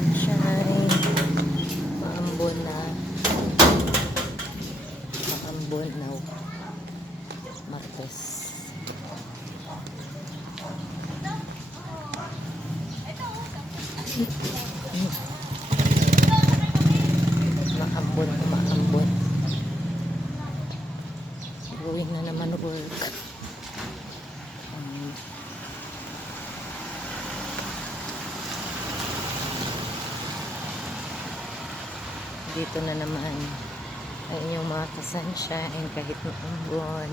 sunshine. Maambon na. Maambon na. Martes. Maambon na maambon. Going na naman work. Dito na naman ang inyong mga kasunshine kahit maambon.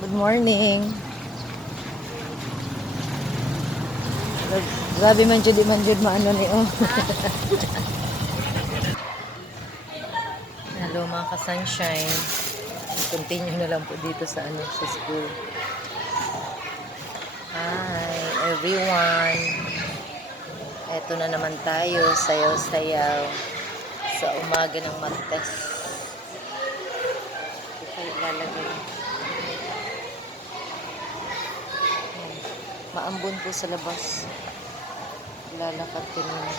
Good morning. Grabe man jud maano ni oh. Hello mga ka-sunshine. Continue na lang po dito sa sa school. Hi everyone. Eto na naman tayo, sayaw-sayaw sa umaga ng Martes. Ito ilalagay. Maambon po sa labas. Lalakad ko nila.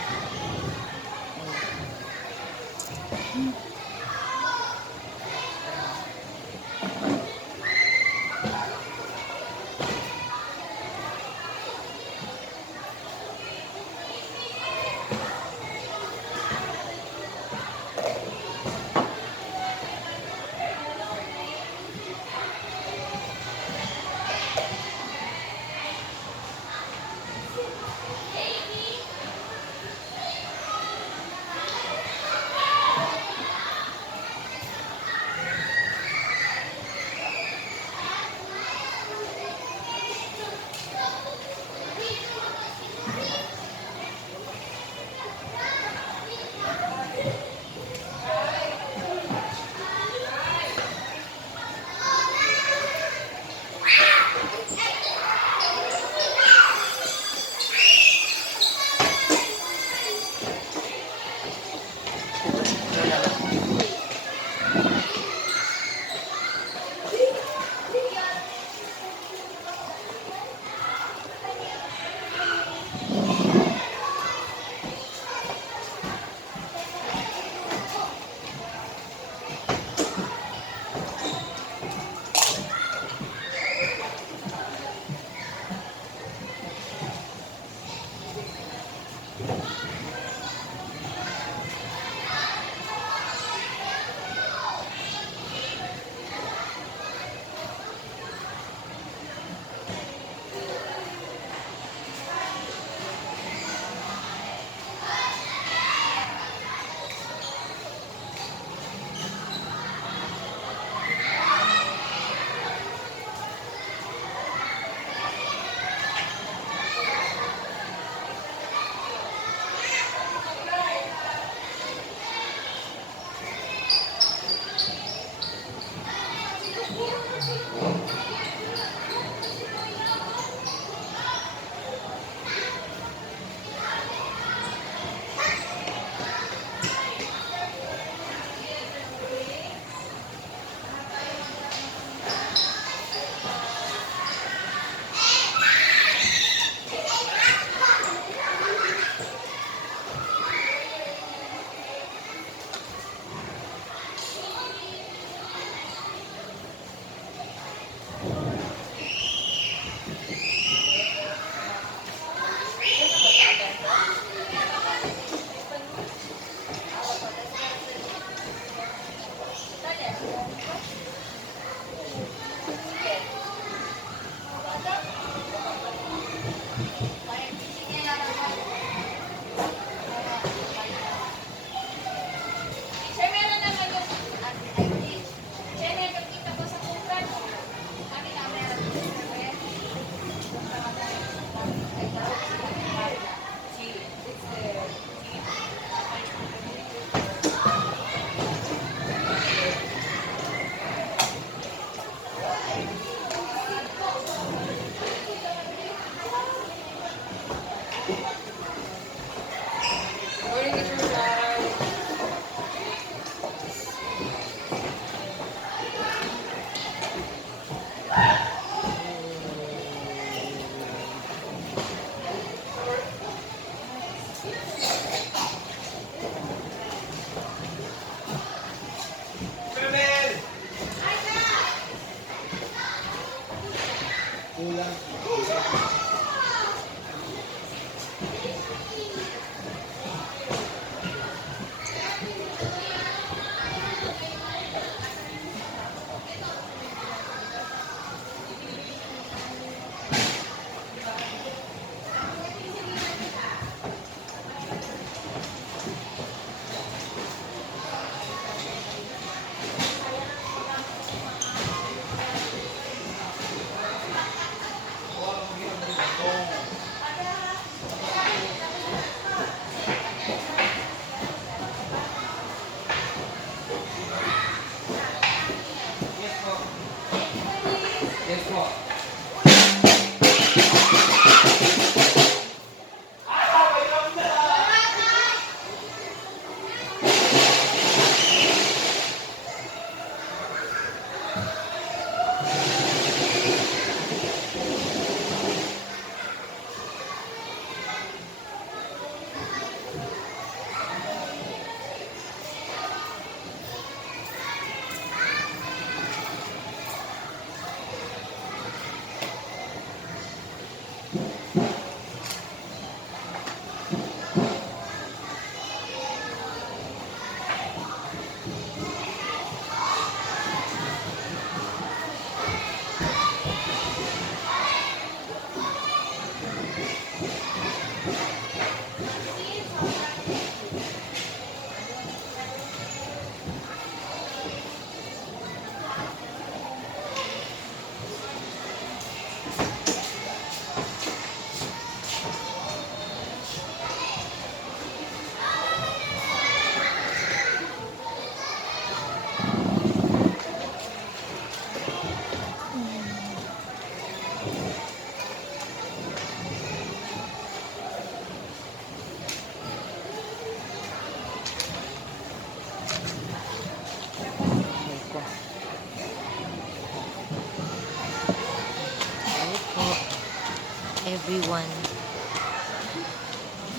Everyone.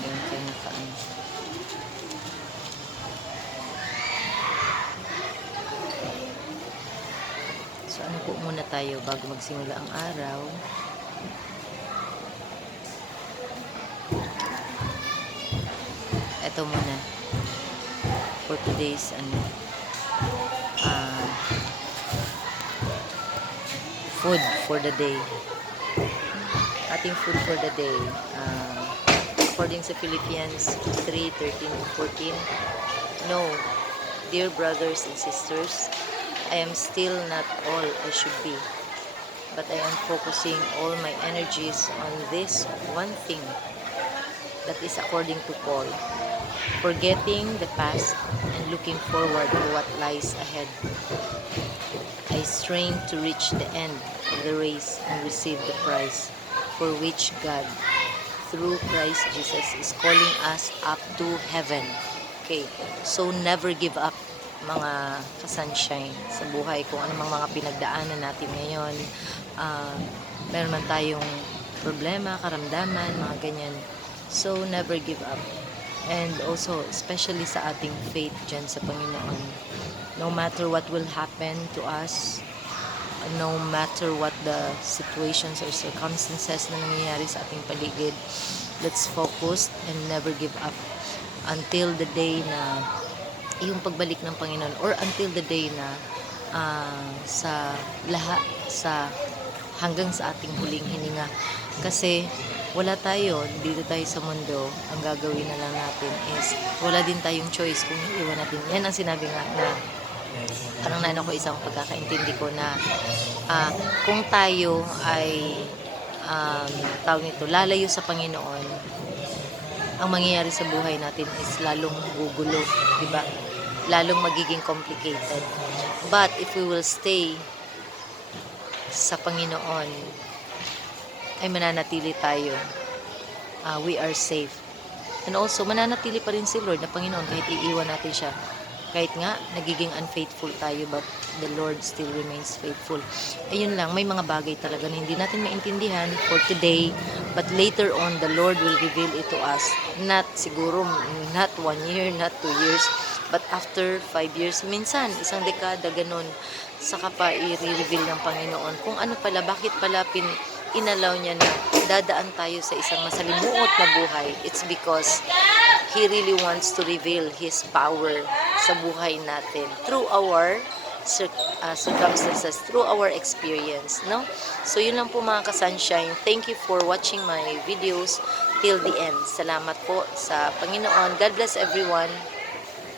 Ayan kayo nakaano. So ano po muna tayo bago magsimula ang araw. Ito muna. For today's food for the day. Ating food for the day. According sa Philippians 3:13-14. No, dear brothers and sisters, I am still not all I should be, but I am focusing all my energies on this one thing, that is according to Paul, forgetting the past and looking forward to what lies ahead. I strain to reach the end of the race and receive the prize for which God, through Christ Jesus, is calling us up to heaven. Okay, so never give up, mga ka-sunshine, sa buhay. Kung anumang mga pinagdaanan natin ngayon, meron man tayong problema, karamdaman, mga ganyan. So never give up. And also, especially sa ating faith dyan sa Panginoon. No matter what will happen to us, no matter what the situations or circumstances na nangyayari sa ating paligid, let's focus and never give up until the day na yung pagbalik ng Panginoon, or until the day na sa lahat, sa hanggang sa ating huling hininga. Kasi wala tayo, dito tayo sa mundo, ang gagawin na lang natin is wala din tayong choice kung iiwan natin. Yan ang sinabi nga na parang naano ko isang pagkakaintindi ko na kung tayo ay tawag nito, lalayo sa Panginoon, ang mangyayari sa buhay natin is lalong gugulo, di ba? Lalong magiging complicated. But if we will stay sa Panginoon, ay mananatili tayo. We are safe. And also, mananatili pa rin si Lord na Panginoon kahit iiwan natin siya. Kahit nga, nagiging unfaithful tayo, but the Lord still remains faithful. Ayun lang, may mga bagay talaga na hindi natin maintindihan for today, but later on, the Lord will reveal it to us. Not siguro, not 1 year, not 2 years, but after 5 years, minsan, isang dekada, ganun, saka pa i-reveal ng Panginoon kung ano pala, bakit pala inalaw niya na dadaan tayo sa isang masalimuot na buhay. It's because He really wants to reveal His power sa buhay natin through our circumstances, through our experience, no? So, yun lang po mga ka-sunshine. Thank you for watching my videos till the end. Salamat po sa Panginoon. God bless everyone.